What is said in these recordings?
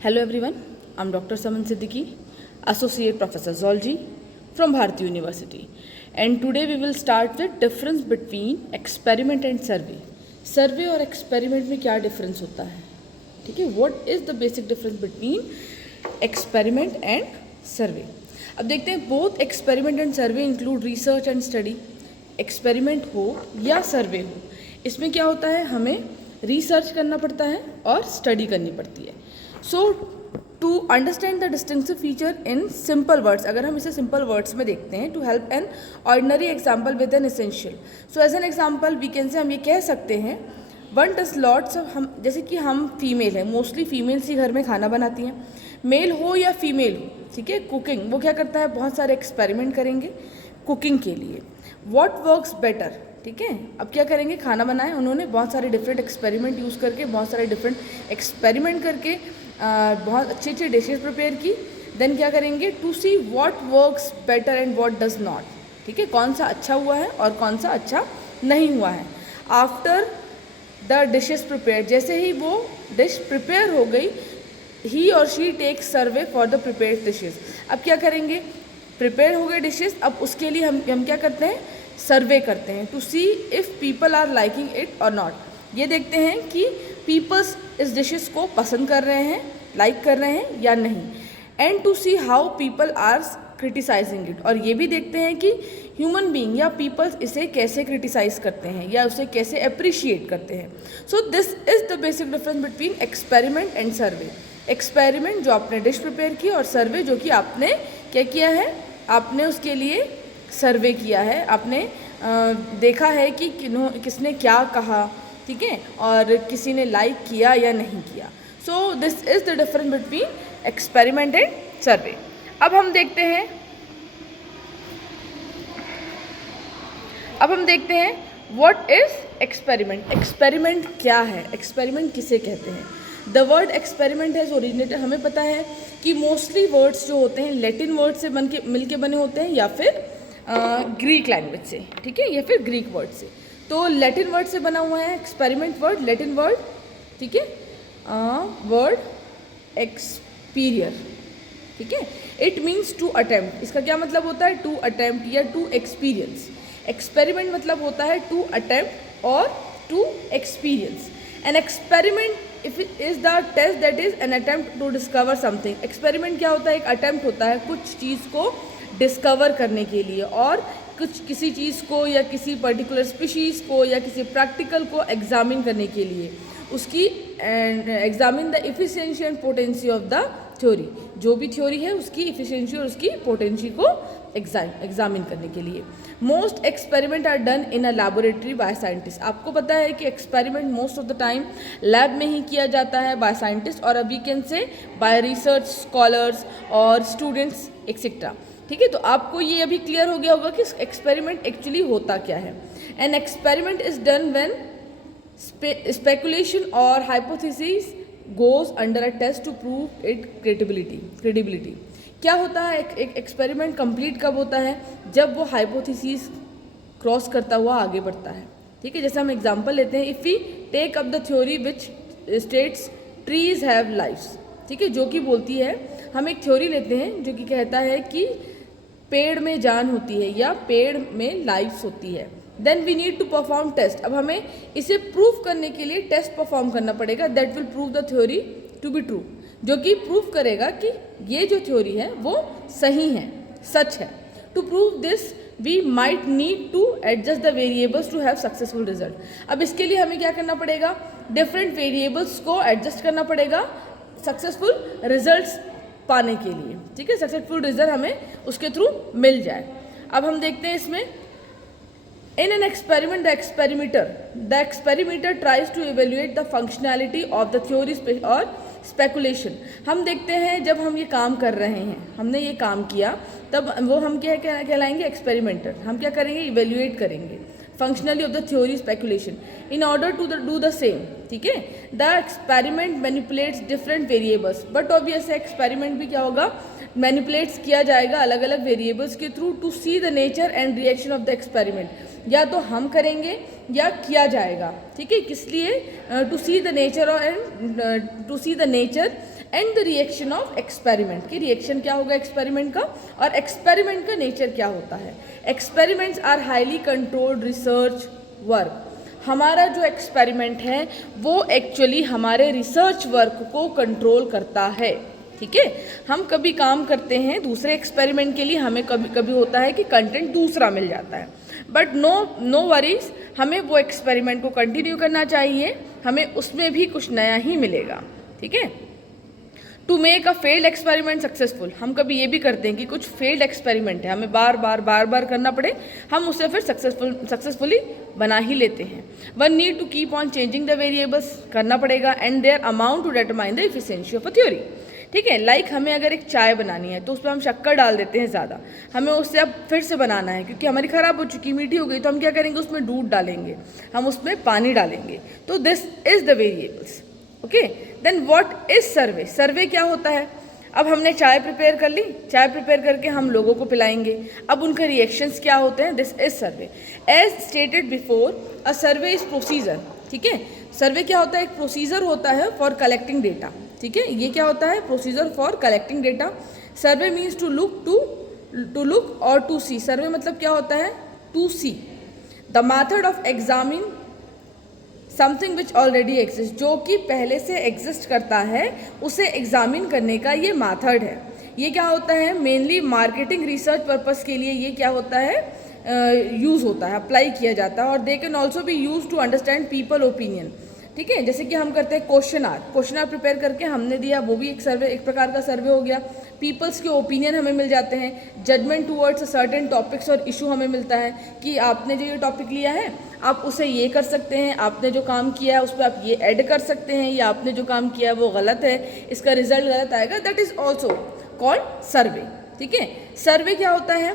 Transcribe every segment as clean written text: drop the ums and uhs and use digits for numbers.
Hello everyone, I'm Dr. Saman Siddiqui, Associate Professor Zoology from Bharati University. And today we will start with difference between experiment and survey. Survey और experiment में क्या difference होता है, ठीक है? What is the basic difference between experiment and survey? अब देखते हैं both experiment and survey include research and study. Experiment हो या survey हो, इसमें क्या होता है, हमें रिसर्च करना पड़ता है और स्टडी करनी पड़ती है. So to understand the distinctive feature in simple words, अगर हम इसे सिंपल वर्ड्स में देखते हैं, to help an ordinary example with an essential. So as an example we can say हम ये कह सकते हैं, वन डज लॉट्स ऑफ, हम जैसे कि हम फीमेल हैं, मोस्टली फीमेल्स ही घर में खाना बनाती हैं, मेल हो या फीमेल हो, ठीक है. कुकिंग, वो क्या करता है, बहुत सारे एक्सपेरिमेंट करेंगे कुकिंग के लिए. वॉट वर्क्स बेटर, ठीक है. अब क्या करेंगे, खाना बनाए उन्होंने, बहुत सारे डिफरेंट एक्सपेरिमेंट यूज़ करके, बहुत सारे डिफरेंट एक्सपेरिमेंट करके बहुत अच्छी अच्छी डिशेज प्रिपेयर की. देन क्या करेंगे, to see what works better and what does not, ठीक है. कौन सा अच्छा हुआ है और कौन सा अच्छा नहीं हुआ है. आफ्टर द डिशेज प्रिपेयर, जैसे ही वो डिश प्रिपेयर हो गई, ही और she take survey for the prepared dishes. अब क्या करेंगे, प्रिपेयर हो गए डिशेज, अब उसके लिए हम क्या करते हैं, सर्वे करते हैं, to see if people are liking it और नॉट. ये देखते हैं कि पीपल्स इस डिशेस को पसंद कर रहे हैं, लाइक कर रहे हैं या नहीं. And to see how people are criticising it, और ये भी देखते हैं कि ह्यूमन बीइंग या पीपल्स इसे कैसे क्रिटिसाइज करते हैं या उसे कैसे अप्रिशिएट करते हैं. So this is the basic difference between experiment and survey. Experiment जो आपने डिश प्रिपेयर की, और सर्वे जो कि आपने क्या किया है, आपने उसके लिए सर्वे किया है, आपने देखा है कि किसने क्या कहा, ठीक है, और किसी ने लाइक किया या नहीं किया. So this is the difference between experiment and सर्वे. अब हम देखते हैं व्हाट इज एक्सपेरिमेंट. एक्सपेरिमेंट क्या है, एक्सपेरिमेंट किसे कहते हैं. The word experiment has originated, हमें पता है कि मोस्टली वर्ड्स जो होते हैं लैटिन वर्ड से मिलके बने होते हैं, या फिर ग्रीक लैंग्वेज से, ठीक है, या फिर ग्रीक वर्ड से. तो लैटिन वर्ड से बना हुआ है एक्सपेरिमेंट वर्ड, लैटिन वर्ड, ठीक है, वर्ड एक्सपीरियर, ठीक है. It means to attempt. इसका क्या मतलब होता है, टू अटेम्प्ट या टू एक्सपीरियंस. एक्सपेरिमेंट मतलब होता है टू अटेम्प्ट और to experience. An experiment if it is the test that is an attempt to discover something. Experiment क्या होता है, एक अटेम्प्ट होता है कुछ चीज़ को डिस्कवर करने के लिए, और किसी चीज़ को या किसी पर्टिकुलर स्पीशीज़ को या किसी प्रैक्टिकल को एग्जामिन करने के लिए, उसकी examine the efficiency and potency of the theory. जो भी थ्योरी है उसकी इफिशिएंसी और उसकी पोटेंसी को एग्जामिन करने के लिए. Most experiment are done in a laboratory by scientist. आपको पता है कि experiment most of the time lab में ही किया जाता है बाय साइंटिस्ट, और अभी can say bye research scholars और स्टूडेंट्स एक्सेट्रा, ठीक है. तो आपको ये अभी क्लियर हो गया होगा कि एक्सपेरिमेंट एक्चुअली होता क्या है. An experiment is done when speculation और hypothesis goes under a test to prove it credibility. क्या होता है, एक एक्सपेरिमेंट कंप्लीट कब होता है, जब वो हाइपोथेसिस क्रॉस करता हुआ आगे बढ़ता है, ठीक है. जैसे हम एग्जांपल लेते हैं, if we take up the theory which states trees have lifes, ठीक है, जो कि बोलती है, हम एक थ्योरी लेते हैं जो कि कहता है कि पेड़ में जान होती है या पेड़ में लाइफ्स होती है. Then we need to perform test. अब हमें इसे प्रूव करने के लिए टेस्ट परफॉर्म करना पड़ेगा, that will prove the theory to be true, जो कि प्रूव करेगा कि ये जो थ्योरी है वो सही है, सच है. To prove this we might need to adjust the variables to have successful result. अब इसके लिए हमें क्या करना पड़ेगा, डिफरेंट वेरिएबल्स को एडजस्ट करना पड़ेगा सक्सेसफुल रिजल्ट्स पाने के लिए, ठीक है, सक्सेसफुल रिजल्ट हमें उसके थ्रू मिल जाए. अब हम देखते हैं इसमें, in an experiment the experimenter tries to evaluate the functionality of the theory और स्पेकुलेशन. हम देखते हैं जब हम ये काम कर रहे हैं, हमने ये काम किया, तब वो हम क्या कहलाएंगे, एक्सपेरिमेंटर. हम क्या करेंगे, इवेल्युएट करेंगे functionally of the theory speculation in order to do the same, ठीक है. The experiment manipulates different variables, but obvious experiment भी क्या होगा, मैनिपुलेट्स किया जाएगा अलग अलग वेरिएबल्स के through to see the nature and reaction of the experiment. या तो हम करेंगे या किया जाएगा, ठीक है. किस लिए, to see the nature and to see the nature and the reaction of experiment, कि रिएक्शन क्या होगा एक्सपेरिमेंट का और एक्सपेरिमेंट का नेचर क्या होता है। Experiments are highly controlled research work. हमारा जो एक्सपेरिमेंट है वो एक्चुअली हमारे रिसर्च वर्क को कंट्रोल करता है, ठीक है। हम कभी काम करते हैं दूसरे एक्सपेरिमेंट के लिए, हमें कभी कभी होता है कि कंटेंट दूसरा मिल जाता है, बट नो वरीज, हमें वो एक्सपेरिमेंट को कंटिन्यू करना चाहिए, हमें उसमें भी कुछ नया ही मिलेगा, ठीक है। To make a failed experiment successful, हम कभी ये भी करते हैं कि कुछ फेल्ड एक्सपेरिमेंट है, हमें बार बार करना पड़े, हम उसे फिर सक्सेसफुली बना ही लेते हैं। One need to keep on changing the variables, करना पड़ेगा, and their amount to determine the efficiency of a theory, ठीक है। लाइक हमें अगर एक चाय बनानी है तो उसमें हम शक्कर डाल देते हैं ज़्यादा, हमें उससे अब फिर से बनाना है क्योंकि हमारी ख़राब हो चुकी, मीठी हो गई, तो हम क्या करेंगे, उसमें दूध डालेंगे, हम उसमें पानी डालेंगे, तो this is the variables, okay. Then what is survey, survey क्या होता है। अब हमने चाय प्रिपेयर कर ली, चाय प्रिपेयर करके हम लोगों को पिलाएंगे, अब उनके रिएक्शंस क्या होते हैं, this is survey. As stated before, a survey is procedure, ठीक है। सर्वे क्या होता है, एक प्रोसीजर होता है फॉर कलेक्टिंग डेटा, ठीक है। ये क्या होता है, procedure for collecting data. Survey means to look और टू सी, सर्वे मतलब क्या होता है, to see. The method of examine something which already exist, जो कि पहले से एग्जिस्ट करता है उसे एग्जामिन करने का ये मेथड है। ये क्या होता है, मेनली मार्केटिंग रिसर्च पर्पस के लिए ये क्या होता है, यूज़ होता है, अप्लाई किया जाता है। और they can also be use to understand people opinion, ठीक है। जैसे कि हम करते हैं क्वेश्चन आर प्रिपेयर करके हमने दिया, वो भी एक सर्वे, एक प्रकार का सर्वे हो गया। पीपल्स के ओपिनियन हमें मिल जाते हैं, judgement towards a certain topics और इशू हमें मिलता है कि आपने जो ये टॉपिक लिया है आप उसे ये कर सकते हैं, आपने जो काम किया है उस पर आप ये ऐड कर सकते हैं, या आपने जो काम किया है वो गलत है, इसका रिजल्ट गलत आएगा, दैट इज ऑल्सो कॉल्ड सर्वे, ठीक है। सर्वे क्या होता है,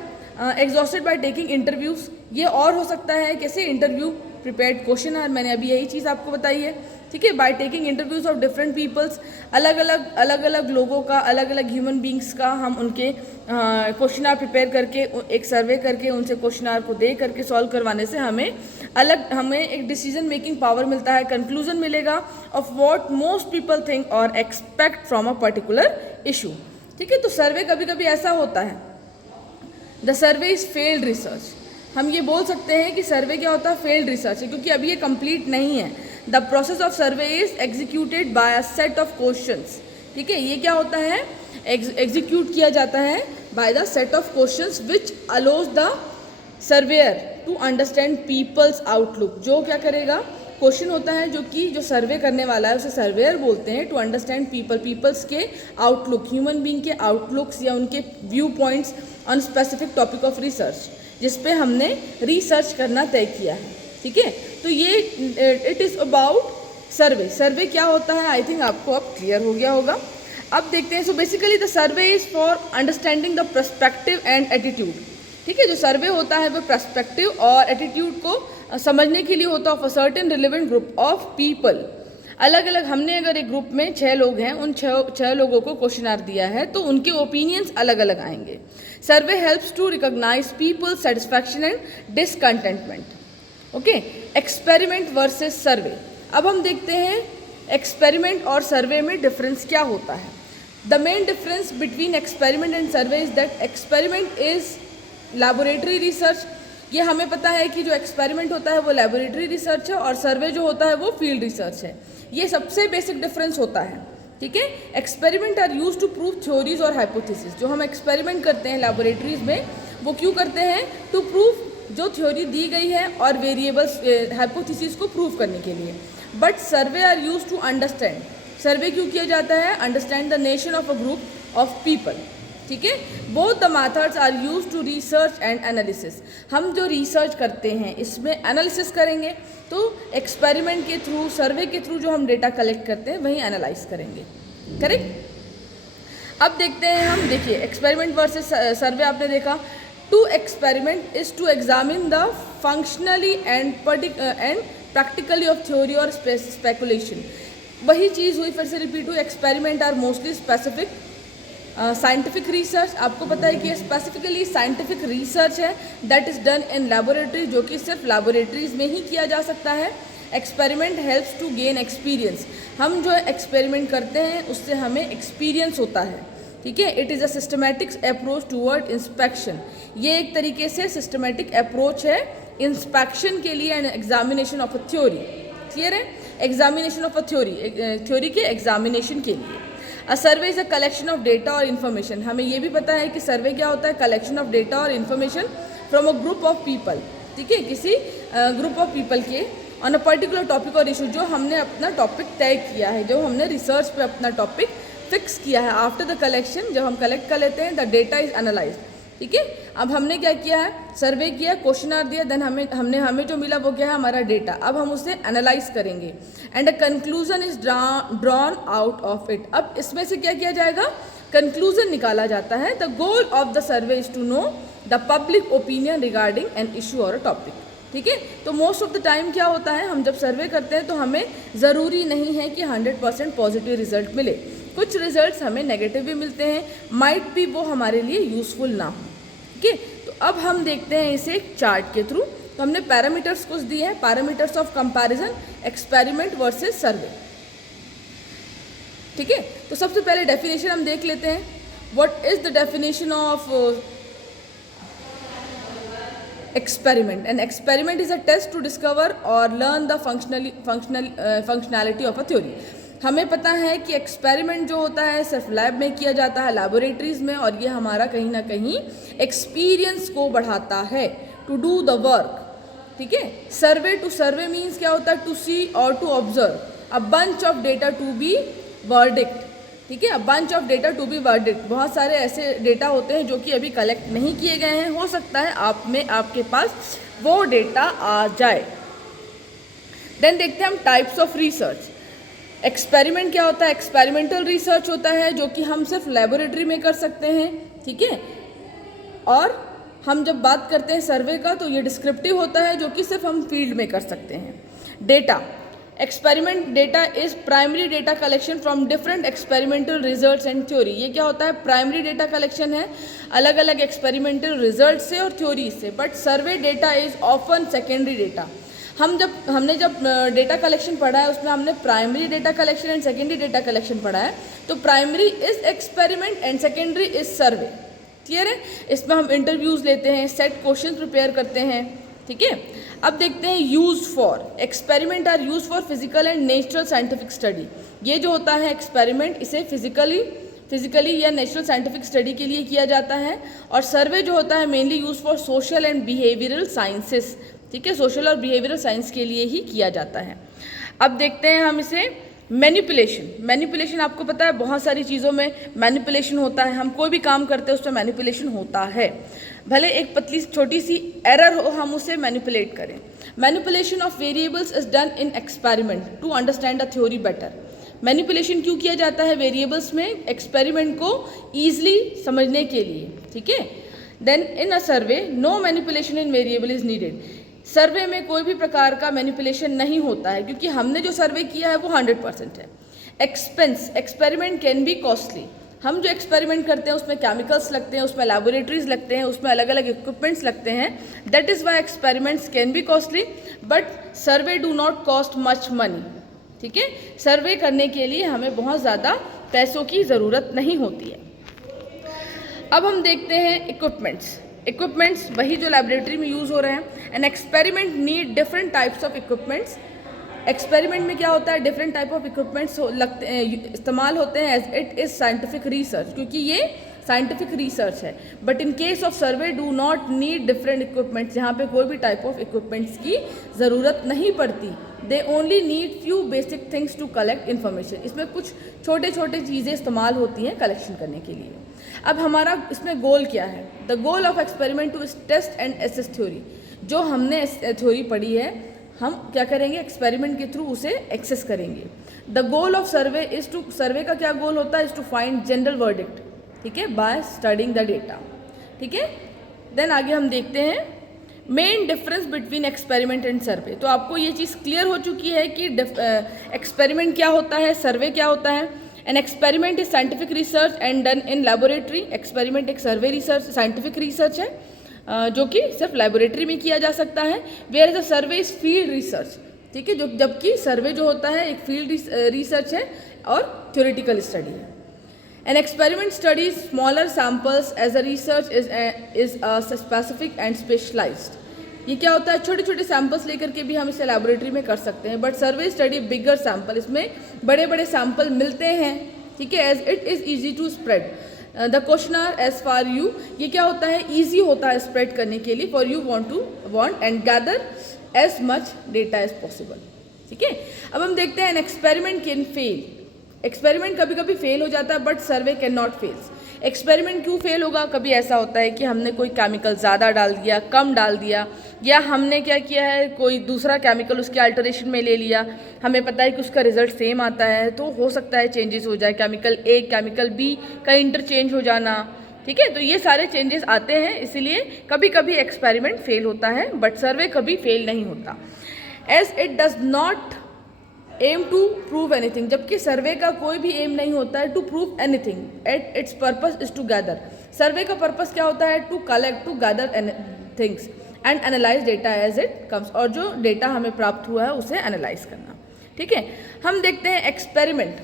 एग्जॉस्टेड बाय टेकिंग इंटरव्यूज, ये और हो सकता है कैसे, इंटरव्यू, प्रिपेयर्ड क्वेश्चन आर, मैंने अभी यही चीज़ आपको बताई है, ठीक है। By taking interviews of different peoples, अलग अलग लोगों का, अलग अलग ह्यूमन बींग्स का हम उनके क्वेश्चन आर प्रिपेयर करके, एक सर्वे करके उनसे क्वेश्चन आर को दे करके सॉल्व करवाने से हमें एक डिसीजन मेकिंग पावर मिलता है, कंक्लूजन मिलेगा of what most people think और expect from a particular issue, ठीक है। तो सर्वे कभी कभी ऐसा होता है, the survey is failed research, हम ये बोल सकते हैं कि सर्वे क्या होता है, फेल्ड रिसर्च है, क्योंकि अभी ये कंप्लीट नहीं है। The process of survey is executed by a set of questions, ठीक है। ये क्या होता है, एग्जीक्यूट किया जाता है by the set of questions which allows the surveyor to understand peoples outlook. जो क्या करेगा, क्वेश्चन होता है जो सर्वे करने वाला है उसे सर्वेयर बोलते हैं, टू अंडरस्टैंड पीपल्स के आउटलुक, ह्यूमन बीइंग के आउटलुक्स या उनके view points on specific topic of research जिस पे हमने रिसर्च करना तय किया है, ठीक है। तो ये it is about survey. Survey क्या होता है, आई थिंक आपको अब क्लियर हो गया होगा। अब देखते हैं, so basically the survey is for understanding the perspective and attitude, ठीक है। जो सर्वे होता है वो पर्सपेक्टिव और एटीट्यूड को समझने के लिए होता है of a certain relevant group of people. अलग अलग, हमने अगर एक ग्रुप में 6 लोग हैं, उन 6 लोगों को क्वेश्चन आर दिया है तो उनके ओपिनियंस अलग अलग आएंगे। Survey helps to recognise people satisfaction and discontentment, okay. Experiment versus survey, अब हम देखते हैं एक्सपेरिमेंट और सर्वे में डिफरेंस क्या होता है। The main difference between experiment and survey is that experiment is laboratory research, ये हमें पता है कि जो एक्सपेरिमेंट होता है वो लैबोरेटरी रिसर्च है और सर्वे जो होता है वो फील्ड रिसर्च है। ये सबसे बेसिक डिफरेंस होता है, ठीक है। Experiment are use to prove theories और हाइपोथेसिस, जो हम एक्सपेरिमेंट करते हैं लैबोरेटरीज में वो क्यों करते हैं, टू प्रूव जो थ्योरी दी गई है और वेरिएबल्स हाइपोथेसिस को प्रूव करने के लिए। But survey are use to understand, survey क्यों किया जाता है, understand the nation of a group of people, ठीक है। Both the methods are use to research and analysis, हम जो रिसर्च करते हैं इसमें एनालिसिस करेंगे, तो एक्सपेरिमेंट के थ्रू, सर्वे के थ्रू जो हम डेटा कलेक्ट करते हैं वही एनालाइज करेंगे, करेक्ट। अब देखते हैं हम, देखिए एक्सपेरिमेंट वर्सेस सर्वे आपने देखा। To experiment is to examine the functionally and practically of theory और स्पेकुलेशन, वही चीज़ हुई, फिर से रिपीट हुई। Experiment are mostly specific scientific research, आपको पता है कि ये स्पेसिफिकली साइंटिफिक रिसर्च है that is done in laboratory, जो कि सिर्फ लैबोरेटरीज में ही किया जा सकता है। Experiment helps to gain experience, हम जो एक्सपेरिमेंट करते हैं उससे हमें एक्सपीरियंस होता है, ठीक है। It is a systematic approach toward inspection, ये एक तरीके से सिस्टमैटिक अप्रोच है इंस्पेक्शन के लिए and examination of a theory, clear है, एग्जामिनेशन ऑफ अ थ्योरी के एग्जामिनेशन के लिए। A survey is a collection of data और इन्फॉर्मेशन, हमें ये भी पता है कि सर्वे क्या होता है, कलेक्शन ऑफ डेटा और information from a group of people, ठीक है, किसी ग्रुप ऑफ पीपल के ऑन अ पर्टिकुलर टॉपिक और इशू, जो हमने अपना टॉपिक तय किया है, जो हमने रिसर्च पे अपना टॉपिक फिक्स किया है। आफ्टर द कलेक्शन, जब हम कलेक्ट कर लेते हैं, द डेटा इज एनालाइज, ठीक है। अब हमने क्या किया है, सर्वे किया, क्वेश्चनर दिया, देन हमें जो मिला वो क्या है, हमारा डेटा। अब हम उसे एनालाइज करेंगे and a conclusion is drawn out of it. अब इसमें से क्या किया जाएगा, कंक्लूजन निकाला जाता है। The goal of the survey is to know the public opinion regarding an issue और अ टॉपिक, ठीक है। तो मोस्ट ऑफ द टाइम क्या होता है, हम जब सर्वे करते हैं तो हमें ज़रूरी नहीं है कि 100% पॉजिटिव रिजल्ट मिले, कुछ रिजल्ट्स हमें नेगेटिव भी मिलते हैं, माइट भी वो हमारे लिए यूज़फुल ना हो, ठीक है। तो अब हम देखते हैं इसे एक चार्ट के थ्रू। तो हमने पैरामीटर्स कुछ दिए हैं, parameters of comparison, experiment versus survey, ठीक है। तो सबसे पहले डेफिनेशन हम देख लेते हैं। What is the definition of experiment? An experiment is a test to discover or learn the functionality of a theory. हमें पता है कि एक्सपेरिमेंट जो होता है सिर्फ लैब में किया जाता है, लैबोरेटरीज में, और ये हमारा कहीं ना कहीं एक्सपीरियंस को बढ़ाता है, टू डू द वर्क, ठीक है। सर्वे टू सर्वे मीन्स क्या होता है, टू सी और to observe a bunch of data to be verdict, ठीक है। A bunch of data to be verdict, बहुत सारे ऐसे डेटा होते हैं जो कि अभी कलेक्ट नहीं किए गए हैं, हो सकता है आपके पास वो डेटा आ जाए। देन देखते हैं हम टाइप्स ऑफ रिसर्च। एक्सपेरिमेंट क्या होता है, एक्सपेरिमेंटल रिसर्च होता है जो कि हम सिर्फ लेबोरेटरी में कर सकते हैं, ठीक है। और हम जब बात करते हैं सर्वे का तो ये डिस्क्रिप्टिव होता है जो कि सिर्फ हम फील्ड में कर सकते हैं। Data, experiment data is primary data collection from different experimental results and theory. ये क्या होता है, प्राइमरी डेटा कलेक्शन है अलग अलग एक्सपेरिमेंटल रिजल्ट से और थ्योरी से। But survey data is often secondary data. हमने जब डेटा कलेक्शन पढ़ा है उसमें हमने primary data collection and secondary data collection पढ़ा है। तो primary is experiment and secondary is survey, clear है। इसमें हम इंटरव्यूज़ लेते हैं, सेट क्वेश्चन प्रिपेयर करते हैं, ठीक है। अब देखते हैं use for. Experiment are use for physical and natural scientific study. ये जो होता है एक्सपेरिमेंट, इसे फिजिकली या नेचुरल साइंटिफिक स्टडी के लिए किया जाता है। और सर्वे जो होता है mainly use for social and behavioural sciences, ठीक है, सोशल और बिहेवियरल साइंस के लिए ही किया जाता है। अब देखते हैं हम इसे मैनिपुलेशन आपको पता है बहुत सारी चीज़ों में मैनिपुलेशन होता है, हम कोई भी काम करते हैं उसमें मैनिपुलेशन होता है, भले एक पतली छोटी सी एरर हो हम उसे मैनिपुलेट करें। Manipulation of variables is done in experiment to understand a theory better. Manipulation क्यों किया जाता है वेरिएबल्स में, एक्सपेरिमेंट को ईजिली समझने के लिए, ठीक है। Then in a survey no manipulation in variable is needed. Survey में कोई भी प्रकार का मैनिपुलेशन नहीं होता है क्योंकि हमने जो सर्वे किया है वो 100% है। Expense, experiment can be costly. हम जो एक्सपेरिमेंट करते हैं उसमें केमिकल्स लगते हैं, उसमें लैबोरेटरीज लगते हैं, उसमें अलग अलग इक्विपमेंट्स लगते हैं। That is why experiments can be costly but survey do not cost much money, ठीक है। सर्वे करने के लिए हमें बहुत ज़्यादा पैसों की ज़रूरत नहीं होती है। अब हम देखते हैं इक्विपमेंट्स वही जो लैबोरेटरी में यूज़ हो रहे हैं। An experiment need different types of equipments. Experiment में क्या होता है, डिफरेंट टाइप ऑफ इक्विपमेंट्स इस्तेमाल होते हैं as it is scientific research, क्योंकि ये साइंटिफिक रिसर्च है। But in case of survey do not need different equipments, यहाँ पे कोई भी टाइप ऑफ इक्विपमेंट्स की ज़रूरत नहीं पड़ती। They only need few basic things to collect information. इसमें कुछ छोटे छोटे चीज़ें इस्तेमाल होती हैं कलेक्शन करने के लिए। अब हमारा इसमें गोल क्या है, the goal of experiment to test and assess theory. जो हमने थ्योरी पढ़ी है हम क्या करेंगे, एक्सपेरिमेंट के थ्रू उसे एक्सेस करेंगे। The goal of survey is to, survey का क्या गोल होता है, is to find general verdict, ठीक है, बाय स्टडिंग द डेटा, ठीक है। देन आगे हम देखते हैं main difference between experiment and सर्वे। तो आपको ये चीज़ क्लियर हो चुकी है कि एक्सपेरिमेंट क्या होता है, सर्वे क्या होता है। An experiment is scientific research and done in laboratory. Experiment एक सर्वे रिसर्च, साइंटिफिक रिसर्च है जो कि सिर्फ लेबोरेटरी में किया जा सकता है। Where is a survey is field research, ठीक है, जो जबकि सर्वे जो होता है एक फील्ड रिसर्च है और थ्योरेटिकल स्टडी है. An experiment studies smaller samples as a research is specific and specialized. ये क्या होता है, छोटे छोटे सैम्पल्स लेकर के भी हम इसे लैबोरेटरी में कर सकते हैं. But survey study bigger sample, इसमें बड़े बड़े सैम्पल मिलते हैं. ठीक है, as it is easy to spread the questionnaire as for you. ये क्या होता है, ईजी होता है स्प्रेड करने के लिए. For you want and gather as much data as possible. ठीक है, अब हम देखते हैं an experiment can fail. Experiment कभी कभी फेल हो जाता है but survey can not fails. Experiment क्यों फेल होगा, कभी ऐसा होता है कि हमने कोई केमिकल ज़्यादा डाल दिया, कम डाल दिया, या हमने क्या किया है कोई दूसरा केमिकल उसके अल्टरेशन में ले लिया. हमें पता है कि उसका रिजल्ट सेम आता है, तो हो सकता है चेंजेस हो जाए, केमिकल ए केमिकल बी का इंटरचेंज हो जाना. ठीक है, तो ये सारे चेंजेस आते हैं, इसीलिए कभी कभी एक्सपेरिमेंट फेल होता है बट सर्वे कभी फेल नहीं होता. As it does not aim to prove anything. जबकि सर्वे का कोई भी एम नहीं होता है to prove anything. At its purpose is to gather. Survey का पर्पस क्या होता है, to collect, to gather things and analyse data as it comes. और जो डेटा हमें प्राप्त हुआ है उसे एनालाइज करना. ठीक है, हम देखते हैं experiment.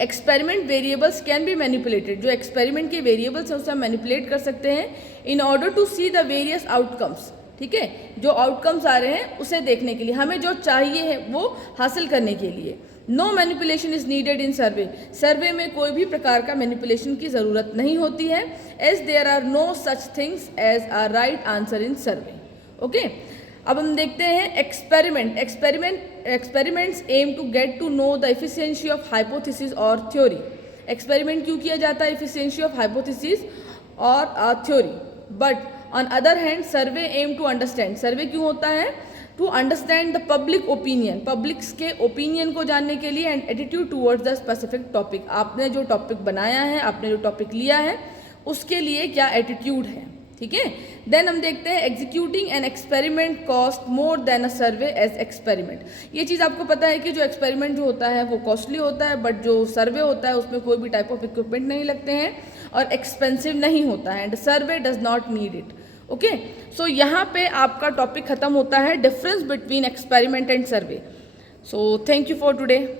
Experiment variables can be manipulated. जो एक्सपेरिमेंट के वेरिएबल्स हैं उसे हम मैनिपुलेट कर सकते हैं in order to see the various outcomes. ठीक है, जो आउटकम्स आ रहे हैं उसे देखने के लिए, हमें जो चाहिए है वो हासिल करने के लिए. No manipulation is needed in survey. Survey में कोई भी प्रकार का मैनिपुलेशन की ज़रूरत नहीं होती है. As there are no such things as a right answer in survey. Okay, अब हम देखते हैं experiment. Experiments aim to get to know the efficiency of hypothesis और थ्योरी. एक्सपेरिमेंट क्यों किया जाता है, एफिशिएंसी ऑफ हाइपोथेसिस और theory. But on other hand survey aim to understand. Survey क्यों होता है, to understand the public opinion. Publics के ओपिनियन को जानने के लिए, and attitude towards the specific topic. आपने जो टॉपिक बनाया है, आपने जो टॉपिक लिया है, उसके लिए क्या एटीट्यूड है. ठीक है, देन हम देखते हैं executing an experiment cost more than a survey as experiment. ये चीज़ आपको पता है कि जो एक्सपेरिमेंट जो होता है वो कॉस्टली होता है, बट जो सर्वे होता है उसमें कोई भी टाइप ऑफ इक्विपमेंट नहीं लगते हैं और एक्सपेंसिव नहीं होता है. And survey does not need it. Okay, so यहाँ पे आपका टॉपिक खत्म होता है, difference between experiment and survey. So thank you for today.